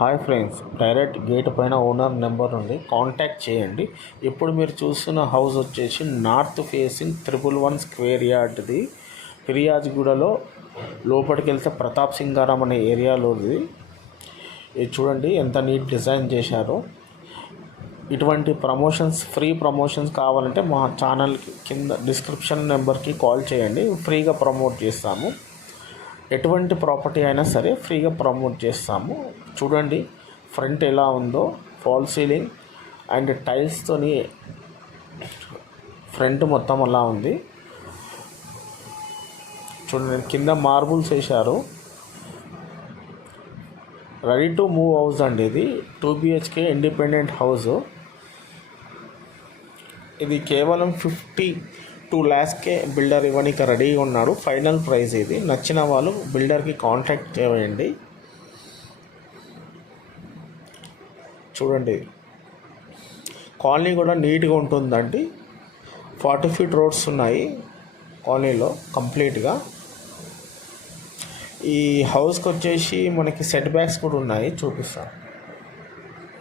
Hi friends, direct gate పైన owner number నుండి contact చేయండి. ఇప్పుడు మీరు చూస్తున్న హౌస్ వచ్చేసి నార్త్ ఫేసింగ్ 111 స్క్వేర్ యార్డ్ది, ఫిర్యాజ్గూడలో. లోపలికి వెళ్తే ప్రతాప్ సింగారం అనే ఏరియాలోది. ఇది చూడండి ఎంత నీట్ డిజైన్ చేశారో. ఇటువంటి ప్రమోషన్స్, ఫ్రీ ప్రమోషన్స్ కావాలంటే మా ఛానల్ కింద డిస్క్రిప్షన్ నెంబర్కి కాల్ చేయండి, ఫ్రీగా ప్రమోట్ చేస్తాము. ఎటువంటి ప్రాపర్టీ అయినా సరే ఫ్రీగా ప్రమోట్ చేస్తాము. చూడండి ఫ్రంట్ ఎలా ఉందో, ఫాల్ సీలింగ్ అండ్ టైల్స్తోని ఫ్రంట్ మొత్తం అలా ఉంది. చూడండి కింద మార్బుల్స్ వేశారు. రెడీ టు మూవ్ హౌస్ అండి ఇది. 2 BHK ఇండిపెండెంట్ హౌస్. ఇది కేవలం 52 lakhsకే బిల్డర్ ఇవ్వడానికి రెడీగా ఉన్నాడు. ఫైనల్ ప్రైస్ ఇది. నచ్చిన వాళ్ళు బిల్డర్కి కాంటాక్ట్ చేయండి. చూడండి కాలనీ కూడా నీట్గా ఉంటుందండి. 40 feet రోడ్స్ ఉన్నాయి కాలనీలో కంప్లీట్గా. ఈ హౌస్కి వచ్చేసి మనకి సెట్ బ్యాక్స్ కూడా ఉన్నాయి, చూపిస్తాను.